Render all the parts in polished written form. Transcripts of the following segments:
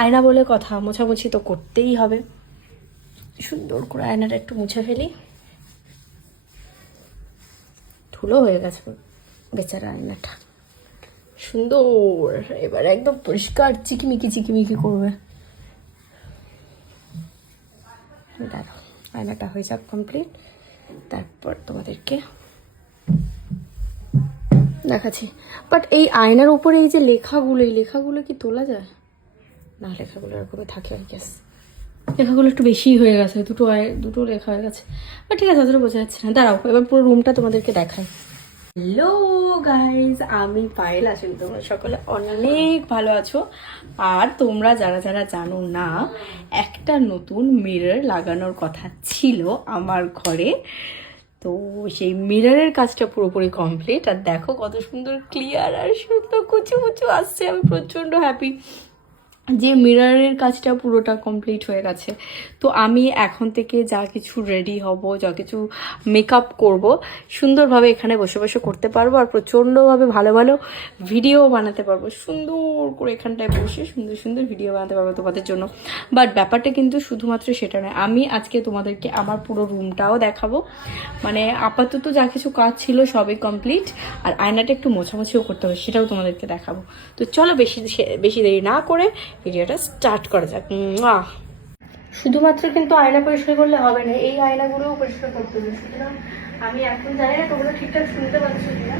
আয়না বলে কথা, মোছামুছি তো করতেই হবে। সুন্দর করে আয়নাটা একটু মুছে ফেলি, ধুলো হয়ে গেছে বেচারা আয়নাটা। সুন্দর, এবার একদম পরিষ্কার চিকিমিকি চিকিমিকি করবে। দাঁড়াও, আয়নাটা হয়ে যাক কমপ্লিট, তারপর তোমাদেরকে দেখাচ্ছি। বাট এই আয়নার উপরে এই যে লেখাগুলো, এই লেখাগুলো কি তোলা যায়? না, লেখাগুলো এরকমই থাকে আই গেস। লেখাগুলো একটু বেশিই হয়ে গেছে, দুটো লেখা হয়ে গেছে। বাট ঠিক আছে, অতটা বোঝা যাচ্ছে না। দাঁড়াও, এবার পুরো রুমটা তোমাদেরকে দেখাই। হ্যালো গাইজ, আমি পায়েল। আসলে তোমরা সকলে অনেক ভালো আছো। আর তোমরা যারা যারা জানো না, একটা নতুন মিরর লাগানোর কথা ছিল আমার ঘরে। তো সেই মিররের কাজটা পুরোপুরি কমপ্লিট। আর দেখো কত সুন্দর ক্লিয়ার আর সুন্দর কুচু কুচু আসছে। আমি প্রচণ্ড হ্যাপি যে মিররের কাজটা পুরোটা কমপ্লিট হয়ে গেছে। তো আমি এখন থেকে যা কিছু রেডি হব, যা কিছু মেকআপ করব, সুন্দরভাবে এখানে বসে বসে করতে পারবো। আর প্রচণ্ডভাবে ভালো ভালো ভিডিও বানাতে পারবো, সুন্দর করে এখানটায় বসে সুন্দর সুন্দর ভিডিও বানাতে পারবো তোমাদের জন্য। বাট ব্যাপারটা কিন্তু শুধুমাত্র সেটা নয়, আমি আজকে তোমাদেরকে আমার পুরো রুমটাও দেখাবো। মানে আপাতত যা কিছু কাজ ছিল সবই কমপ্লিট, আর আয়নাটা একটু মোছামুছিও করতে হবে, সেটাও তোমাদেরকে দেখাবো। তো চলো বেশি দেরি না করে ভিডিওটা স্টার্ট করা যাক। শুধুমাত্র কিন্তু আয়না পরিষ্কার করলে হবে না, এই আয়নাগুলোও পরিষ্কার করতে হবে। সুতরাং আমি এখন জানি না তোমরা ঠিকঠাক শুনতে পাচ্ছ কিনা,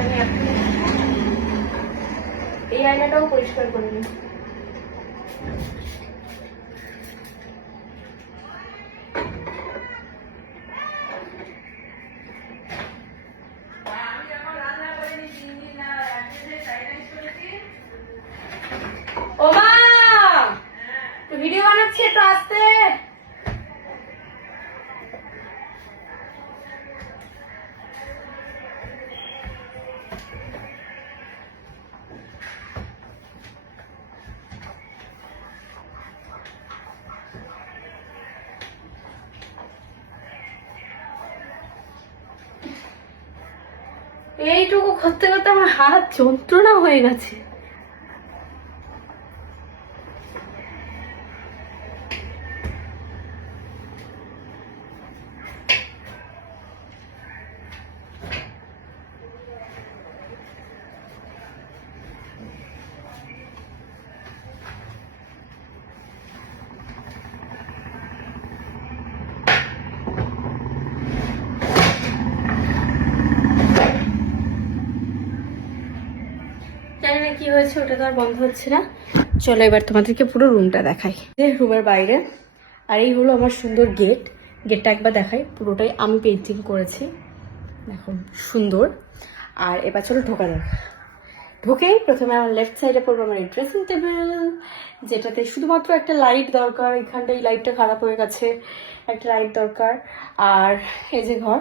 আমি এখন এই আয়নাটাও পরিষ্কার করে নিই। ও মা, ভিডিও বানাচ্ছি, একটু আসতে। এইটুকু করতে করতে আমার হাত যন্ত্রণা হয়ে গেছে। জানি না কি হয়েছে, ওটা তো আর বন্ধ হচ্ছে না। চলো এবার তোমাদেরকে পুরো রুমটা দেখাই, রুমের বাইরে। আর এই হলো আমার সুন্দর গেটটা একবার দেখাই। পুরোটাই আমি পেন্টিং করেছি, দেখো সুন্দর। আর এবার চলো ঢোকা যাক। ঢুকেই প্রথমে আমার লেফট সাইডে পড়বো আমার ড্রেসিং টেবিল, যেটাতে শুধুমাত্র একটা লাইট দরকার। এখানটা এই লাইটটা খারাপ হয়ে গেছে, একটা লাইট দরকার। আর এই যে ঘর,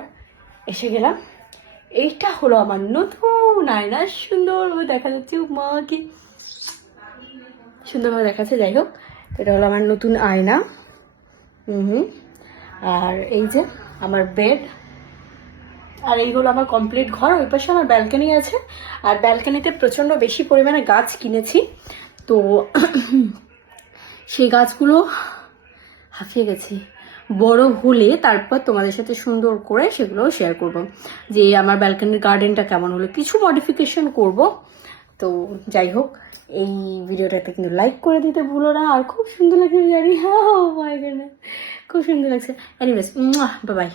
এসে গেলাম। এইটা হলো আমার নতুন আয়না, সুন্দরভাবে দেখা যাচ্ছে। মা কি সুন্দরভাবে দেখাচ্ছে। যাই হোক, এটা হলো আমার নতুন আয়না। আর এই যে আমার বেড, আর এই হলো আমার কমপ্লিট ঘর। ওই পাশে আমার ব্যালকনি আছে, আর ব্যালকনিতে প্রচণ্ড বেশি পরিমাণে গাছ কিনেছি। তো সেই গাছগুলো হাঁপিয়ে গেছি, বড় হলে তারপর তোমাদের সাথে সুন্দর করে সেগুলো শেয়ার করব, যে আমার ব্যালকনির গার্ডেনটা কেমন হলো। কিছু মডিফিকেশন করব। তো যাই হোক, এই ভিডিওটাতে কিন্তু লাইক করে দিতে ভুলো না। আর খুব সুন্দর লাগছে জানি, হ্যাঁ, খুব সুন্দর লাগছে। Anyways, bye bye.